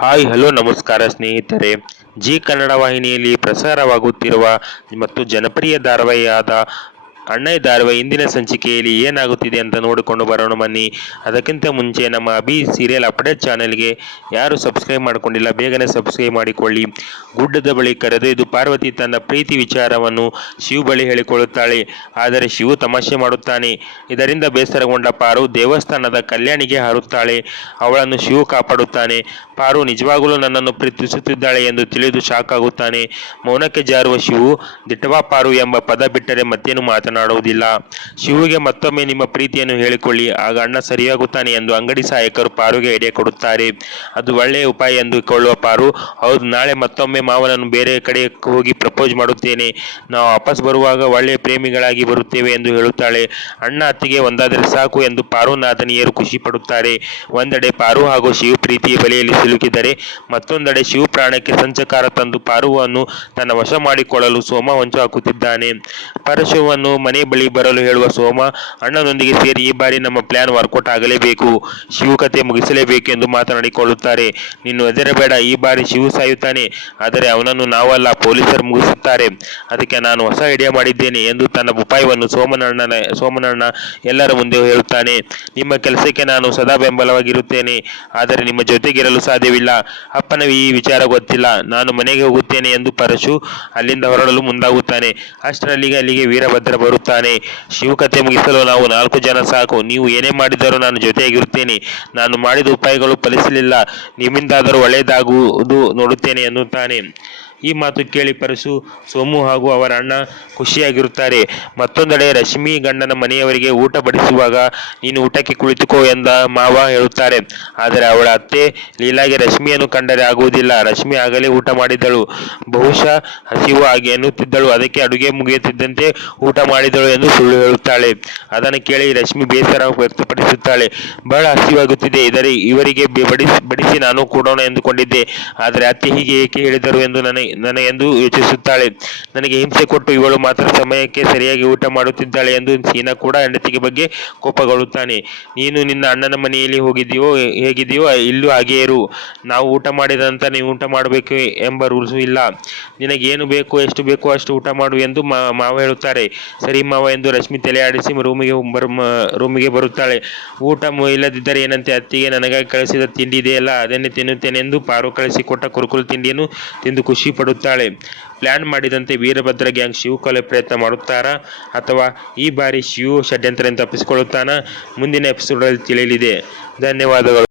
Hi hello ನಮಸ್ಕಾರ ಸ್ನೇಹಿತರೆ. G Kannada ವಾಹಿನಿಯಲ್ಲಿ ಪ್ರಸಾರವಾಗುತ್ತಿರುವ ಮತ್ತು ಜನಪ್ರಿಯ ಧಾರಾವಾಹಿಯಾದ ಅಣ್ಣಯ್ಯ ಧಾರಾವಾಹಿ ಇಂದಿನ ಸಂಚಿಕೆಯಲ್ಲಿ ಏನಾಗುತ್ತಿದೆ ಅಂತ ನೋಡಿಕೊಂಡು ಬರೋಣ ಬನ್ನಿ. ಅದಕ್ಕಿಂತ ಮುಂಚೆ ನಮ್ಮ ಅಭಿ ಸೀರಿಯಲ್ ಅಪ್ಡೇಟ್ ಚಾನೆಲ್ಗೆ ಯಾರು ಸಬ್ಸ್ಕ್ರೈಬ್ ಮಾಡಿಕೊಂಡಿಲ್ಲ ಬೇಗನೆ ಸಬ್ಸ್ಕ್ರೈಬ್ ಮಾಡಿಕೊಳ್ಳಿ. ಗುಡ್ಡದ ಬಳಿ ಕರೆದೊಯ್ದು ಪಾರ್ವತಿ ತನ್ನ ಪ್ರೀತಿ ವಿಚಾರವನ್ನು ಶಿವ ಬಳಿ ಹೇಳಿಕೊಳ್ಳುತ್ತಾಳೆ. ಆದರೆ ಶಿವು ತಮಾಷೆ ಮಾಡುತ್ತಾನೆ. ಇದರಿಂದ ಬೇಸರಗೊಂಡ ಪಾರು ದೇವಸ್ಥಾನದ ಕಲ್ಯಾಣಿಗೆ ಹಾರುತ್ತಾಳೆ. ಅವಳನ್ನು ಶಿವು ಕಾಪಾಡುತ್ತಾನೆ. ಪಾರು ನಿಜವಾಗಲೂ ನನ್ನನ್ನು ಪ್ರೀತಿಸುತ್ತಿದ್ದಾಳೆ ಎಂದು ತಿಳಿದು ಶಾಕ್ ಆಗುತ್ತಾನೆ. ಮೌನಕ್ಕೆ ಜಾರುವ ಶಿವು ದಿಟ್ಟವಾ ಪಾರು ಎಂಬ ಪದ ಬಿಟ್ಟರೆ ಮತ್ತೇನು ಮಾತನಾಡುವುದಿಲ್ಲ. ಶಿವುಗೆ ಮತ್ತೊಮ್ಮೆ ನಿಮ್ಮ ಪ್ರೀತಿಯನ್ನು ಹೇಳಿಕೊಳ್ಳಿ, ಆಗ ಅಣ್ಣ ಸರಿಯಾಗುತ್ತಾನೆ ಎಂದು ಅಂಗಡಿ ಸಹಾಯಕರು ಪಾರುಗೆ ಐಡಿಯಾ ಕೊಡುತ್ತಾರೆ. ಅದು ಒಳ್ಳೆಯ ಉಪಾಯ ಎಂದುಕೊಳ್ಳುವ ಪಾರು, ಹೌದು ನಾಳೆ ಮತ್ತೊಮ್ಮೆ ಮಾವನನ್ನು ಬೇರೆ ಕಡೆ ಹೋಗಿ ಪ್ರಪೋಸ್ ಮಾಡುತ್ತೇನೆ, ನಾವು ವಾಪಸ್ ಬರುವಾಗ ಒಳ್ಳೆಯ ಪ್ರೇಮಿಗಳಾಗಿ ಬರುತ್ತೇವೆ ಎಂದು ಹೇಳುತ್ತಾಳೆ. ಅಣ್ಣ ಅತ್ತಿಗೆ ಒಂದಾದರೆ ಸಾಕು ಎಂದು ಪಾರು ನಾದನಿಯರು ಖುಷಿ ಪಡುತ್ತಾರೆ. ಒಂದೆಡೆ ಪಾರು ಹಾಗೂ ಶಿವು ಪ್ರೀತಿಯ ಬಲೆಯಲ್ಲಿ ಸಿಲುಕಿದರೆ ಮತ್ತೊಂದೆಡೆ ಶಿವು ಪ್ರಾಣಕ್ಕೆ ಸಂಚಕಾರ ತಂದು ಪಾರುವನ್ನು ತನ್ನ ವಶ ಮಾಡಿಕೊಳ್ಳಲು ಸೋಮ ಹೊಂಚು ಹಾಕುತ್ತಿದ್ದಾನೆ. ಪರಶುವನ್ನು ಮನೆ ಬಳಿ ಬರಲು ಹೇಳುವ ಸೋಮ ಅಣ್ಣನೊಂದಿಗೆ ಸೇರಿ ಈ ಬಾರಿ ನಮ್ಮ ಪ್ಲಾನ್ ವರ್ಕೌಟ್ ಆಗಲೇಬೇಕು, ಶಿವು ಕತೆ ಮುಗಿಸಲೇಬೇಕು ಎಂದು ಮಾತನಾಡಿಕೊಳ್ಳುತ್ತಾರೆ. ನೀನು ಹೆದರಬೇಡ, ಈ ಬಾರಿ ಶಿವು ಸಾಯುತ್ತಾನೆ, ಆದರೆ ಅವನನ್ನು ನಾವಲ್ಲ ಪೊಲೀಸರು ಮುಗಿಸುತ್ತಾರೆ. ಅದಕ್ಕೆ ನಾನು ಹೊಸ ಐಡಿಯಾ ಮಾಡಿದ್ದೇನೆ ಎಂದು ತನ್ನ ಉಪಾಯವನ್ನು ಸೋಮನಣ್ಣ ಎಲ್ಲರ ಮುಂದೆ ಹೇಳುತ್ತಾನೆ. ನಿಮ್ಮ ಕೆಲಸಕ್ಕೆ ನಾನು ಸದಾ ಬೆಂಬಲವಾಗಿರುತ್ತೇನೆ, ಆದರೆ ನಿಮ್ಮ ಜೊತೆಗಿರಲು ಸಾಧ್ಯವಿಲ್ಲ. ಅಪ್ಪನವಿ ಈ ವಿಚಾರ ಗೊತ್ತಿಲ್ಲ, ನಾನು ಮನೆಗೆ ಹೋಗುತ್ತೇನೆ ಎಂದು ಪರಶು ಅಲ್ಲಿಂದ ಹೊರಡಲು ಮುಂದಾಗುತ್ತಾನೆ. ಅಷ್ಟರಲ್ಲಿಗೆ ಅಲ್ಲಿಗೆ ವೀರಭದ್ರ ಬರುತ್ತಾನೆ. ಶಿವು ಕತೆ ಮುಗಿಸಲು ನಾವು 4 ಜನ ಸಾಕು, ನೀವು ಏನೇ ಮಾಡಿದರೂ ನಾನು ಜೊತೆಯಾಗಿರುತ್ತೇನೆ. ನಾನು ಮಾಡಿದ ಉಪಾಯಗಳು ಫಲಿಸಲಿಲ್ಲ, ನಿಮ್ಮಿಂದಾದರೂ ಒಳ್ಳೆಯದಾಗುವುದು ನೋಡುತ್ತೇನೆ ಎನ್ನುತ್ತಾನೆ. ಈ ಮಾತು ಕೇಳಿ ಪರಶು, ಸೋಮು ಹಾಗೂ ಅವರ ಅಣ್ಣ ಖುಷಿಯಾಗಿರುತ್ತಾರೆ. ಮತ್ತೊಂದೆಡೆ ರಶ್ಮಿ ಗಂಡನ ಮನೆಯವರಿಗೆ ಊಟ ಬಡಿಸುವಾಗ ನೀನು ಊಟಕ್ಕೆ ಕುಳಿತುಕೋ ಎಂದ ಮಾವ ಹೇಳುತ್ತಾರೆ. ಆದರೆ ಅವಳ ಅತ್ತೆ ಲೀಲಾಗೆ ರಶ್ಮಿಯನ್ನು ಕಂಡರೆ ಆಗುವುದಿಲ್ಲ. ರಶ್ಮಿ ಆಗಲೇ ಊಟ ಮಾಡಿದಳು, ಬಹುಶಃ ಹಸಿವು ಆಗಿ ಎನ್ನುತ್ತಿದ್ದಳು, ಅದಕ್ಕೆ ಅಡುಗೆ ಮುಗಿಯುತ್ತಿದ್ದಂತೆ ಊಟ ಮಾಡಿದಳು ಎಂದು ಸುಳ್ಳು ಹೇಳುತ್ತಾಳೆ. ಅದನ್ನು ಕೇಳಿ ರಶ್ಮಿ ಬೇಸರ ವ್ಯಕ್ತಪಡಿಸುತ್ತಾಳೆ. ಬಹಳ ಹಸಿವಾಗುತ್ತಿದೆ, ಇವರಿಗೆ ಬಡಿಸಿ ನಾನು ಕೊಡೋಣ ಎಂದುಕೊಂಡಿದ್ದೆ, ಆದರೆ ಅತ್ತೆ ಹೀಗೆ ಏಕೆ ಹೇಳಿದರು ಎಂದು ನನಗೆಂದು ಯೋಚಿಸುತ್ತಾಳೆ. ನನಗೆ ಹಿಂಸೆ ಕೊಟ್ಟು ಇವಳು ಮಾತ್ರ ಸಮಯಕ್ಕೆ ಸರಿಯಾಗಿ ಊಟ ಮಾಡುತ್ತಿದ್ದಾಳೆ ಎಂದು ಸೀನಾ ಕೂಡ ಹೆಂಡತಿಗೆ ಬಗ್ಗೆ ಕೋಪಗೊಳ್ಳುತ್ತಾನೆ. ನೀನು ನಿನ್ನ ಅಣ್ಣನ ಮನೆಯಲ್ಲಿ ಹೇಗಿದೆಯೋ ಇಲ್ಲೂ ಹಾಗೇ ಇರು, ನಾವು ಊಟ ಮಾಡಿದ ನಂತರ ನೀವು ಊಟ ಮಾಡಬೇಕು ಎಂಬ ರೂಲ್ಸು ಇಲ್ಲ, ನಿನಗೆ ಏನು ಬೇಕು ಎಷ್ಟು ಬೇಕೋ ಅಷ್ಟು ಊಟ ಮಾಡು ಎಂದು ಮಾವ ಹೇಳುತ್ತಾರೆ. ಸರಿ ಮಾವ ಎಂದು ರಶ್ಮಿ ತಲೆ ಆಡಿಸಿ ರೂಮಿಗೆ ಬರುತ್ತಾಳೆ. ಊಟ ಇಲ್ಲದಿದ್ದರೆ ಏನಂತೆ, ಅತ್ತಿಗೆ ನನಗಾಗಿ ಕಳಿಸಿದ ತಿಂಡಿ ಇದೆಯಲ್ಲ ಅದನ್ನೇ ತಿನ್ನುತ್ತೇನೆ ಎಂದು ಪಾರು ಕಳಿಸಿಕೊಟ್ಟ ಕುರುಕುಲು ತಿಂಡಿಯನ್ನು ತಿಂದು ಖುಷಿ ಪಡುತ್ತಾಳೆ. ಪ್ಲಾನ್ ಮಾಡಿದಂತೆ ವೀರಭದ್ರ ಗ್ಯಾಂಗ್ ಶಿವು ಕೊಲೆ ಪ್ರಯತ್ನ ಮಾಡುತ್ತಾರಾ ಅಥವಾ ಈ ಬಾರಿ ಶಿವು ಷಡ್ಯಂತ್ರದಿಂದ ತಪ್ಪಿಸಿಕೊಳ್ಳುತ್ತಾನಾ? ಮುಂದಿನ ಎಪಿಸೋಡಲ್ಲಿ ತಿಳಿಯಲಿದೆ. ಧನ್ಯವಾದಗಳು.